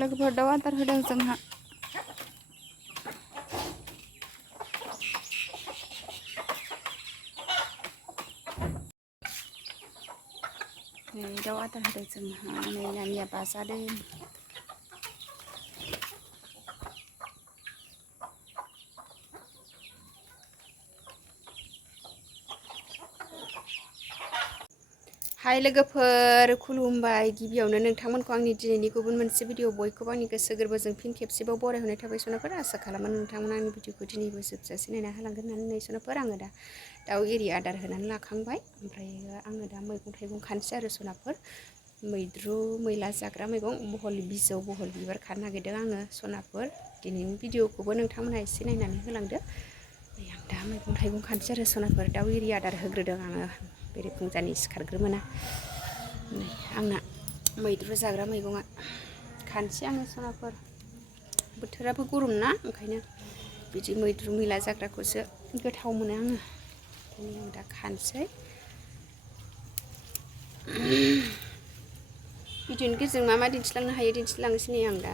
लोगोफोर दाउ आदार होदों जोंहा दाउ आदार होदों जोंहा नै नानिया बाजादों हाय लोगोफोर खुलुमबाय गिबियावनो नोंथांमोनखौ आंनि दिनैनि गुबुन मोनसे भिडिअ बयखौबो आंनि गोसो गोरबोजों फिन खेबसेबाव बरायहरनाय थाबाय सनाफोर आसा खालामो नोंथांमोना आंनि भिडिअखौ दिनैबो जोबजासे नायना होलांगोन होननानै सनाफोर आङो दा दाउ एरि आदार होनानै लाखांबाय ओमफ्राय आङो दा मैगं थाइगं खानोसै आरो सनाफोर मैद्रु मैला जाग्रा मैगं बहल बिजौ बहल बिबार खानो नागिरदों आङो सनाफोर दिनैनि भिडिअखौबो नोंथांमोनहा एसे नायनानै होलांदो आं दा मैगं थाइगं खानोसै आरो सनाफोर दाउ एरि आदार होग्रोदों आङो बेरे फुंजानि सिखारग्रोमोना नै आंना मैद्रु जाग्रा मैगङा खानोसै आङो सनाफोर बोथोराबो गरम ना ओंखायनो बिदि मैद्रु मैला जाग्राखौसो गोथाव मोनो आङो ओंखायनो आं दा खानोसै भिडिअनि गेजेरजों मा मा दिन्थिलांनो हायो दिन्थिलांनोसै नै आं दा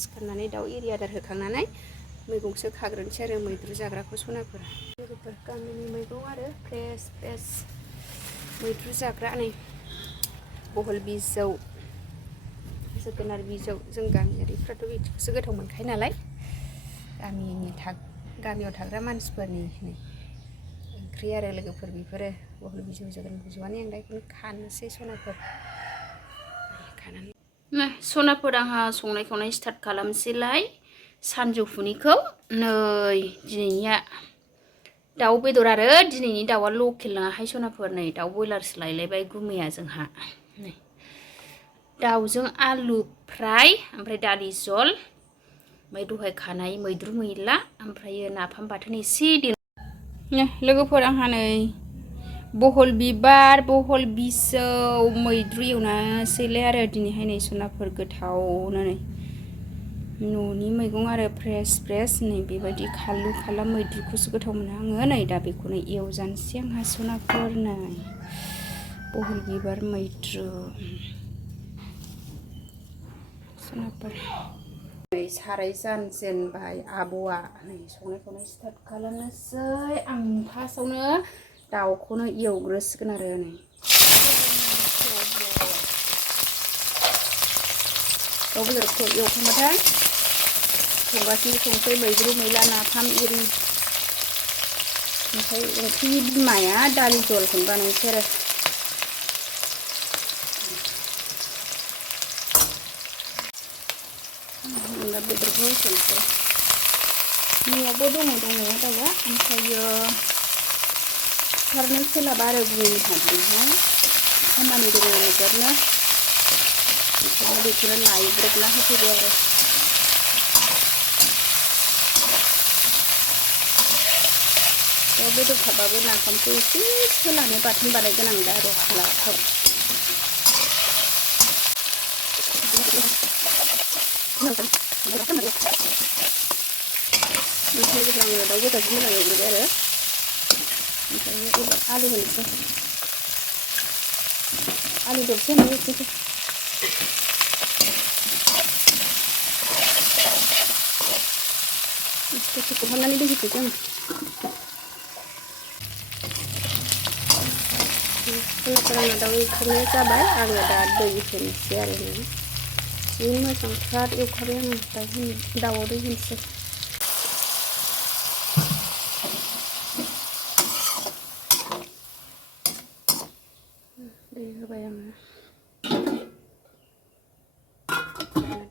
सिखारनानै दाउ एरि आदार होखांनानै मैगंसो खाग्रोनोसै आरो मैद्रु जाग्राखौ सनाफोर लोगोफोर गामिनि मैगं आरो फ्रेस फ्रेस मैद्रु जाग्रा नै बहल बिजौ जोगोनार बिजौ जों गामियारिफ्राथ' बिदिखौसो गोथाव मोनखायो नालाय गामियाव थाग्रा मानसिफोरनि नै ओंख्रि आरो लोगोफोर बेफोरो बहल बिजौ जोगोनार बिजौआनो आं दा बेखौनो खानोसै सनाफोर सनाफोर आंहा संनाय खावनाय स्टार्ट खालामसैलाय सानजौफुनिखौ नै दिनैनिया दाउ बेदर आरो दिनैनि दाउआ लकेल नङाहाय सनाफोर नै दाउ बयलारसो लायलायबाय गुमैया जोंहा नै दाउजों आलु फ्राय ओमफ्राय दालि जल ओमफ्राय दहाय खानाय मैद्रु मैला ओमफ्राय नाफाम बाथोन एसे लोगोफोर आंहा नै बहल बिबार बहल बिजौ मैद्रु एवनोसैलाय आरो दिनैहाय नै सनाफोर गोथावनो नै न'नि मैगं आरो फ्रेस फ्रेस नै बेबायदि खालु खाला मैद्रुखौसो गोथाव मोनो आङो नै दा बेखौनो एवजानोसै आंहा सनाफोर नै बहल बिबार मैद्रु सनाफोर नै साराय जानजेनबाय आब'आ नै संनाय खावनाय स्टार्ट खालामनोसै आं फार्स्टआवनो दाउखौनो एवग्रोसिगोन आरो नै दाउ बेदरखौ एवखांबाथाय संगासिनो संसै मैद्रु मैला नाफाम एरि ओमफ्राय ओंख्रि बिमाया दालि जलखौनो बानायनोसै आरो दा बेदरखौ होसनसै न'आवबो दङ दंनाया दाउआ ओमफ्रायो सिखारनो सोलाबा आरो बुंनो हागोनहाय खामानि दङ नोगोरनो ओंखायनो बेखौनो लायब्रबना होफैबाय आरो दाउ बेदर थाबाबो नाफामखौ एसे सोलानो बाथोन बानायगोन आं दा आरो लाथाव ओमफ्राय आङो दाउ बेदरखौ मोजां एवग्रोबाय आरो ओमफ्राय एबार आलु होनोसै आलु दरसे होनानै एसेसै दसे खोबहाबनानै दै होफैसै आङो आंना दाउ एवखांनाया जाबाय आङो दा दै होनोसै आरो नै जि मोजां फ्राद एवखाबाय आङो दाउआव दै होनोसै दै होबाय आङो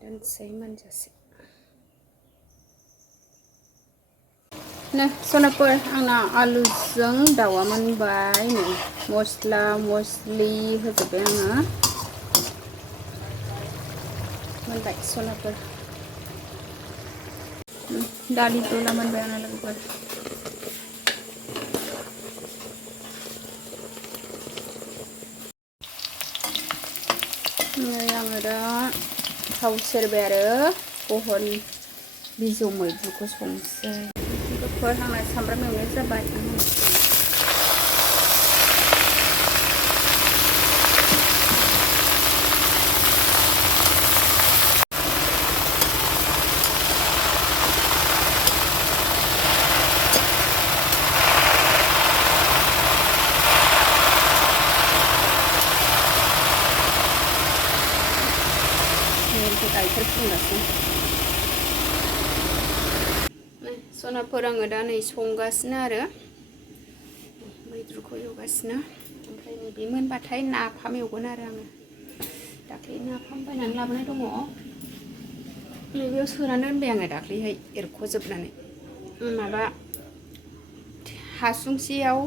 दोनसै मोनजासे सनाफोर आंना आलुजों दाउआ मोनबाय नै मस्ला मस्लि होजोब्बाय आङो मोनबाय सनाफोर दालि जला मोनबाय आंना लोगोफोर नै आङो दा थाव सेरबाय आरो बहल बिजौ मैद्रुखौ संसै लोगोफोर आंना सामब्राम एवनाय जाबाय गाइखेर फुदुंगासिनो सनाफोर आङो दा नै संगासिनो आरो मैद्रुखौ एवगासिनो ओमफ्राय नैबे मोनबाथाय नाफाम एवगोन आरो आङो दाख्लै नाफाम बायनानै लाबोनाय दङ नैबेयाव सोनानै दोनबाय आङो दाख्लैहाय एरख'जोबनानै माबा हासुंसेयाव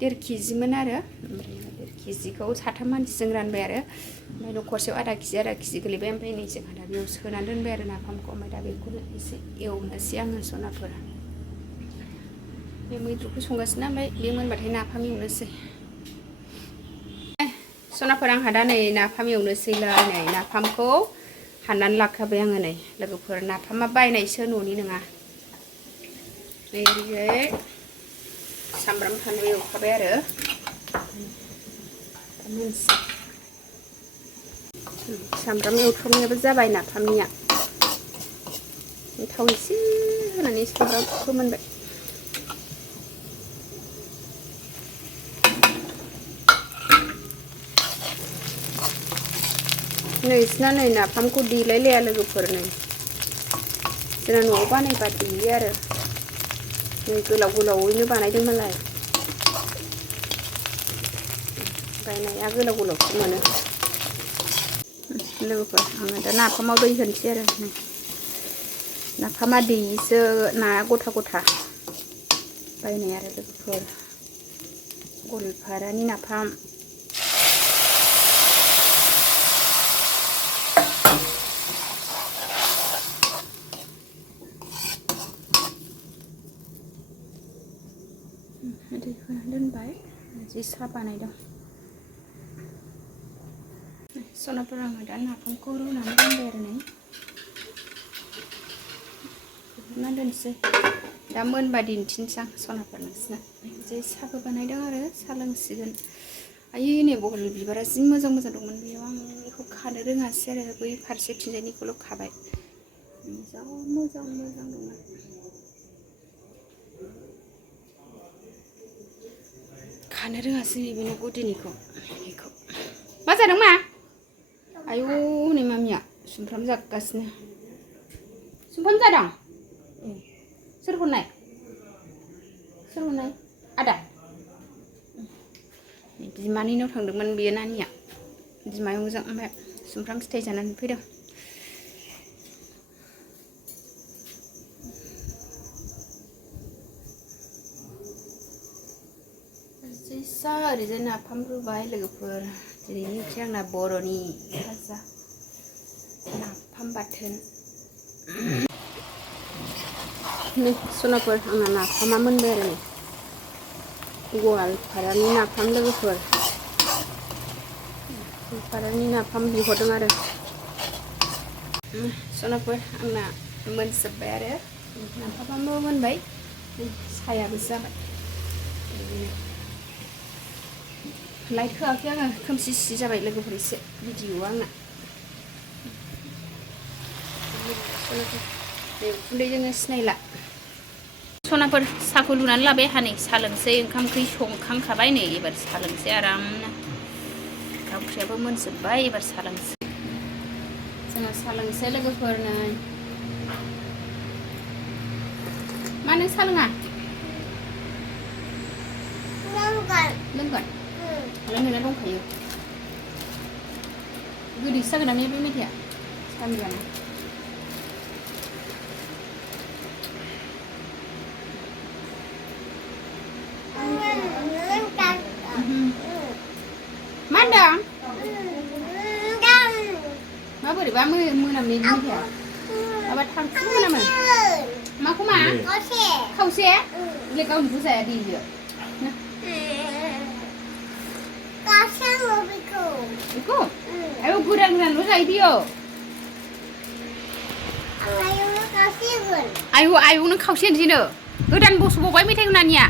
1.5 केजिमोन आरो ओमफ्राय 1.5 केजिखौ 3 मानसिजों रानबाय आरो ओमफ्राय न'खरसेयाव 1/2 केजि गोलैबाय ओमफ्राय नै जोंहा दा बेयाव सोनानै दोनबाय आरो नाफामखौ ओमफ्राय दा बेखौनो एसे एवनोसै आङो सनाफोरा बे मैद्रुखौ संगासिनो ओमफ्राय बे मोनबाथाय नाफाम एवनोसै सनाफोर आंहा दा नै नाफाम एवनोसैलाय नै नाफामखौ हाननानै लाखाबाय आङो नै लोगोफोर नाफामा बायनायसो न'नि नङा नै ओरैहाय सामब्राम फानलु एवखाबाय आरो सामब्राम एवथ्रमनायाबो जाबाय नाफामनिया थाव एसे होनानै सामब्राम फोमोनबाय नोंसिना नै नाफामखौ देलायलाया लोगोफोर नै जोंना न'आव बानायबा देयो आरो नै गोलाव गोलावैनो बानायदों मालाय बायनाया गोलाव गोलावसो मोनो लोगोफोर आङो दा नाफामाव दै होनोसै आरो नाफामा दैसो नाया गथा गथा बायनाय आरो लोगोफोर गवालपारानि नाफाम दै होनानै दोनबाय जि साहा बानायदों सनाफोर आङो दा नाफामखौ रुनानै दोनबाय आरो नै रुना दोनसै दा मोनबा दिन्थिनोसै आं सनाफोर नोंसिना जि साहाबो बानायदों आरो साहा लोंसिगोन आयै नै बहल बिबारा जि मोजां मोजां दंमोन बेयाव आं बेखौ खानो रोङासै आरो बै फारसेथिंजायनिखौल' खाबाय जा मोजां मोजां दंमोन खानो रोङासै नैबे न' गुदिनिखौ बेखौ मा जादों मा आयौ हनै मामिया सुमफ्राम जागासिनो सुमफ्राम जादों सोर हरनाय आदा बिमानैनाव थांदोंमोन बेयो नानिया बिमायंजों ओमफ्राय सुमफ्राम फिथाइ जानानै फैदों जिसा ओरैजाय नाफाम रुबाय लोगोफोर दिनैनि ओंख्रि आंना बर'नि भाजा नाफाम बाथोन नै सनाफोर आंना नाफामा मोनबाय आरो नै गवालपारानि नाफाम लोगोफोर गवालपारानि नाफाम बिहरदों आरो सनाफोर आंना मोनजोब्बाय आरो नाफामाबो मोनबाय सायाबो जाबाय लाइट होआखै आङो खोमसि सि जाबाय लोगोफोर एसे भिडिअआ आंना उखुन्दैजोंनो सिनायला सनाफोर साहाखौ लुनानै लाबाय हानै साहा लोंसै ओंखाम ओंख्रि संखांखाबाय नै एबार साहा लोंसै आरामनो ओंखाम ओंख्रियाबो मोनजोब्बाय एबार साहा लोंसै जोङो साहा लोंसै लोगोफोर नै मा नों साहा लोङा लोंगोन लोंनाया दंखायो गोदैसो जागोन ना बे मेथाइआ सामियाना मा होनदों माबोरैबा मोनामनाय मेथाइआ माबा थांखु मोनामो माखौ मा खावसे गावनिखौ जाया देयो बेखौ आयौ गोदान गोदानल' जायो दियो आयौ नों खावसे होनसैनो गोदान बसबावबाय मेथाइ होनानिया